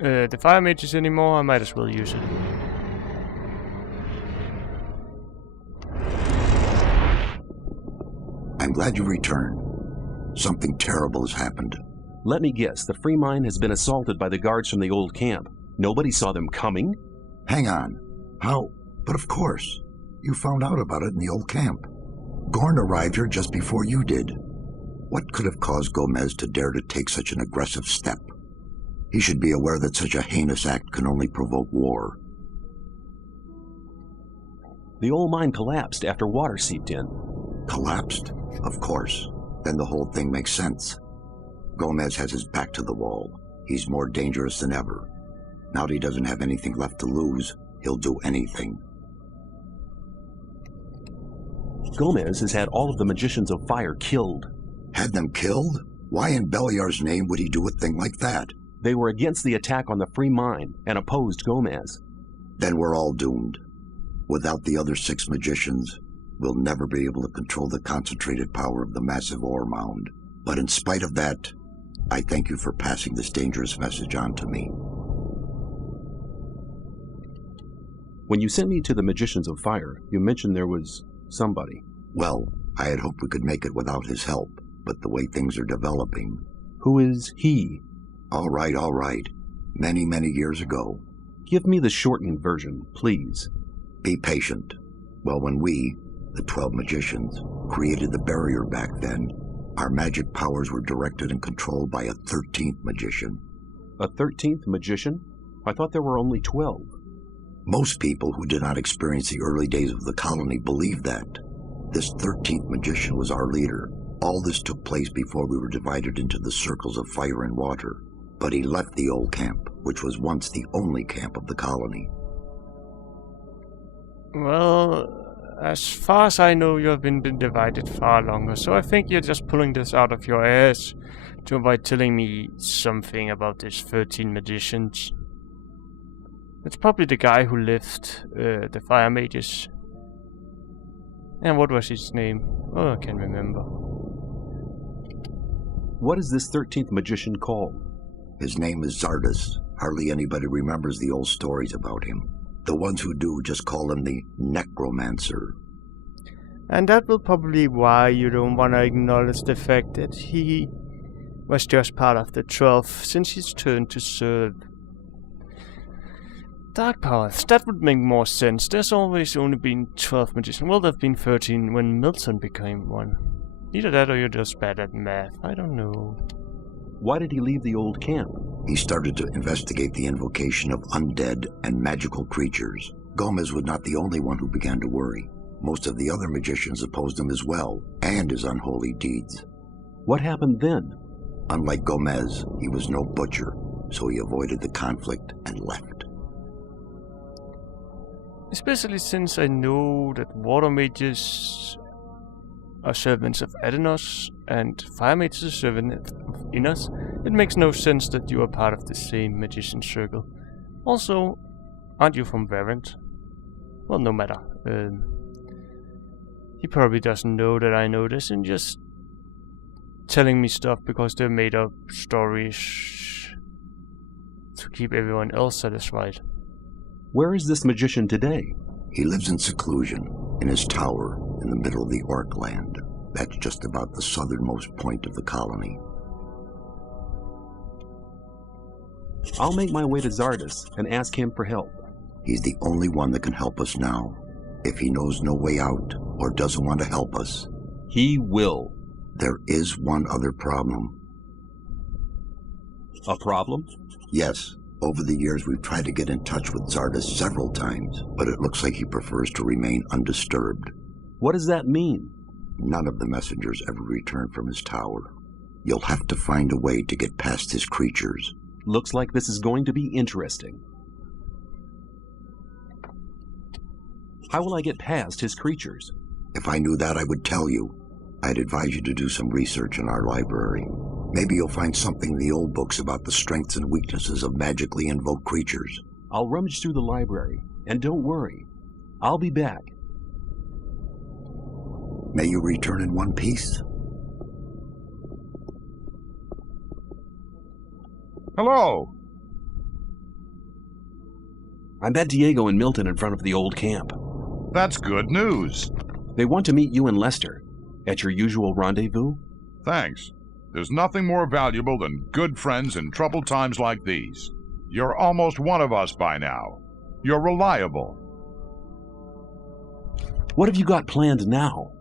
the fire mages anymore, I might as well use it. I'm glad you returned. Something terrible has happened. Let me guess, the free mine has been assaulted by the guards from the old camp. Nobody saw them coming? Hang on. How? But of course. You found out about it in the old camp. Gorn arrived here just before you did. What could have caused Gomez to dare to take such an aggressive step? He should be aware that such a heinous act can only provoke war. The old mine collapsed after water seeped in. Collapsed? Of course. Then the whole thing makes sense. Gomez has his back to the wall. He's more dangerous than ever. Now that he doesn't have anything left to lose, he'll do anything. Gomez has had all of the Magicians of Fire killed. Had them killed? Why in Beliar's name would he do a thing like that? They were against the attack on the free mine and opposed Gomez. Then we're all doomed. Without the other 6 magicians, we'll never be able to control the concentrated power of the massive ore mound. But in spite of that, I thank you for passing this dangerous message on to me. When you sent me to the Magicians of Fire, you mentioned there was somebody. Well, I had hoped we could make it without his help, but the way things are developing... Who is he? All right. Many, many years ago. Give me the shortened version, please. Be patient. Well, when we, the 12 magicians, created the barrier back then, our magic powers were directed and controlled by a 13th magician. A 13th magician? I thought there were only 12. Most people who did not experience the early days of the colony believe that. This 13th magician was our leader. All this took place before we were divided into the circles of fire and water. But he left the old camp, which was once the only camp of the colony. Well, as far as I know, you have been divided far longer, so I think you're just pulling this out of your ass to avoid telling me something about these 13 magicians. It's probably the guy who left the fire mages. And what was his name? Oh, I can't remember. What is this 13th magician called? His name is Zardus. Hardly anybody remembers the old stories about him. The ones who do just call him the Necromancer. And that will probably why you don't want to acknowledge the fact that he was just part of the trough since his turn to serve. Dark powers, that would make more sense. There's always only been 12 magicians. Well, there have been 13 when Milton became one. Either that or you're just bad at math. I don't know. Why did he leave the old camp? He started to investigate the invocation of undead and magical creatures. Gomez was not the only one who began to worry. Most of the other magicians opposed him as well, and his unholy deeds. What happened then? Unlike Gomez, he was no butcher, so he avoided the conflict and left. Especially since I know that water mages are servants of Adenos and fire mages are servants of Innos, it makes no sense that you are part of the same magician circle. Also, aren't you from Varent? Well, no matter. He probably doesn't know that I know this and just telling me stuff because they're made up stories to keep everyone else satisfied. Where is this magician today? He lives in seclusion, in his tower, in the middle of the Orc land. That's just about the southernmost point of the colony. I'll make my way to Zardus and ask him for help. He's the only one that can help us now. If he knows no way out, or doesn't want to help us... He will. There is one other problem. A problem? Yes. Over the years, we've tried to get in touch with Zardus several times, but it looks like he prefers to remain undisturbed. What does that mean? None of the messengers ever returned from his tower. You'll have to find a way to get past his creatures. Looks like this is going to be interesting. How will I get past his creatures? If I knew that, I would tell you. I'd advise you to do some research in our library. Maybe you'll find something in the old books about the strengths and weaknesses of magically invoked creatures. I'll rummage through the library, and don't worry, I'll be back. May you return in one piece. Hello! I met Diego and Milton in front of the old camp. That's good news. They want to meet you and Lester at your usual rendezvous. Thanks. There's nothing more valuable than good friends in troubled times like these. You're almost one of us by now. You're reliable. What have you got planned now?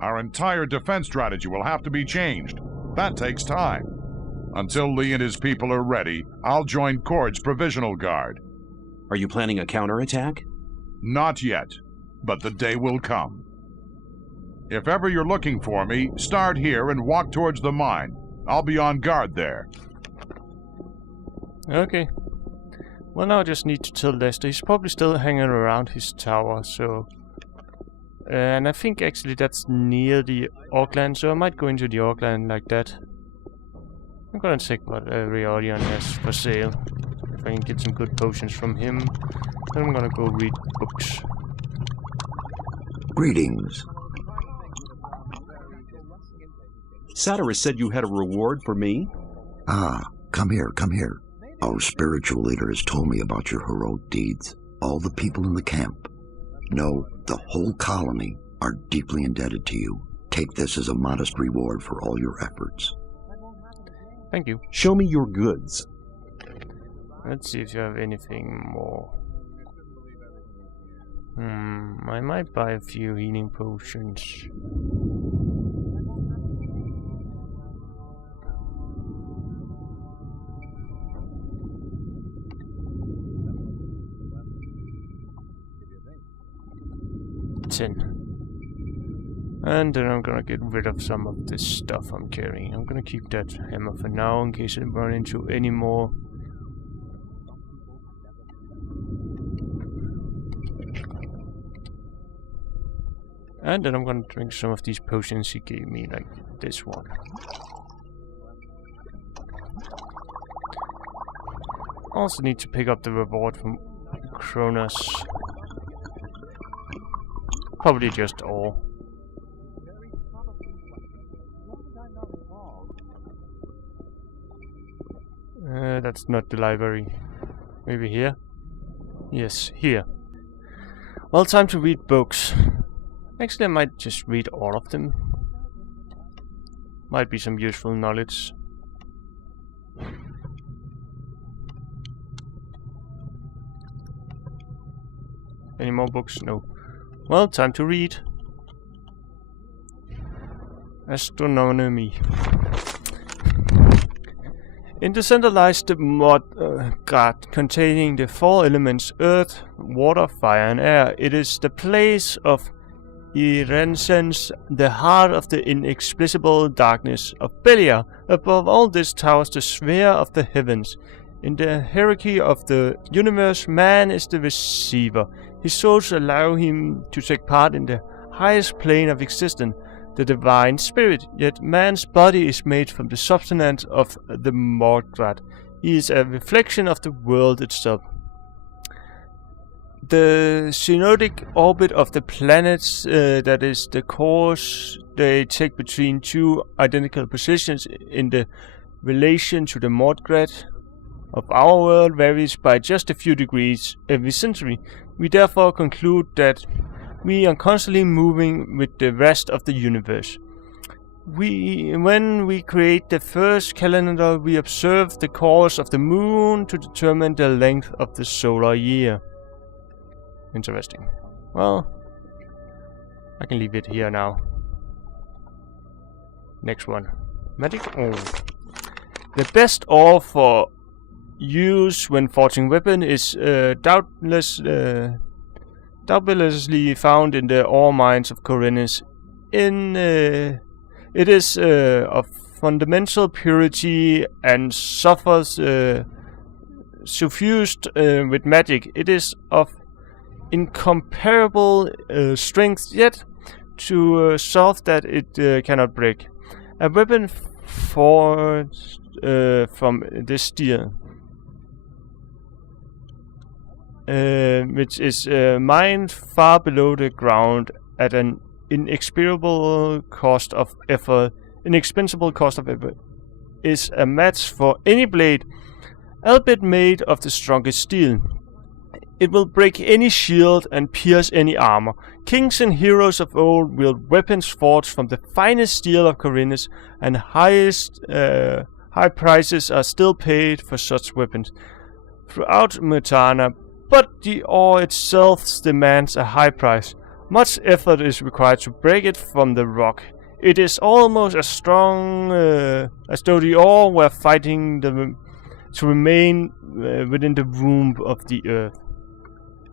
Our entire defense strategy will have to be changed. That takes time. Until Lee and his people are ready, I'll join Cord's Provisional Guard. Are you planning a counterattack? Not yet, but the day will come. If ever you're looking for me, start here and walk towards the mine. I'll be on guard there. Okay. Well, now I just need to tell Lester. He's probably still hanging around his tower, so... and I think actually that's near the Orkland, so I might go into the Orkland like that. I'm gonna check what Riorion has for sale. If I can get some good potions from him, then I'm gonna go read books. Greetings. Satyrus said you had a reward for me? Ah, come here, come here. Our spiritual leader has told me about your heroic deeds. All the people in the camp, no, the whole colony, are deeply indebted to you. Take this as a modest reward for all your efforts. Thank you. Show me your goods. Let's see if you have anything more. I might buy a few healing potions. And then I'm gonna get rid of some of this stuff I'm carrying. I'm gonna keep that hammer for now in case I run into any more. And then I'm gonna drink some of these potions he gave me, like this one. Also need to pick up the reward from Kronos. Probably just all. That's not the library. Maybe here? Yes, here. Well, time to read books. Actually, I might just read all of them. Might be some useful knowledge. Any more books? No. Well, time to read. Astronomy. In the center lies the mud god containing the four elements earth, water, fire and air. It is the place of irrescence, the heart of the inexplicable darkness of Belia. Above all this towers the sphere of the heavens. In the hierarchy of the universe, man is the receiver. His souls allow him to take part in the highest plane of existence, the divine spirit. Yet man's body is made from the substance of the Mordred. He is a reflection of the world itself. The synodic orbit of the planets, that is the course they take between two identical positions in the relation to the Mordred of our world, varies by just a few degrees every century. We therefore conclude that we are constantly moving with the rest of the universe. When we create the first calendar, we observe the course of the moon to determine the length of the solar year. Interesting. Well, I can leave it here now. Next one. Magic ore. The best ore for use when forging weapon is doubtlessly found in the ore mines of Corinnes. It is of fundamental purity and suffers suffused with magic. It is of incomparable strength, yet to soft that it cannot break. A weapon forged from this steel, which is mined far below the ground at an inexpensible cost of effort, is a match for any blade, albeit made of the strongest steel. It will break any shield and pierce any armor. Kings and heroes of old wield weapons forged from the finest steel of Corinus, and high prices are still paid for such weapons throughout Mutana, but the ore itself demands a high price. Much effort is required to break it from the rock. It is almost as strong as though the ore were fighting to remain within the womb of the earth.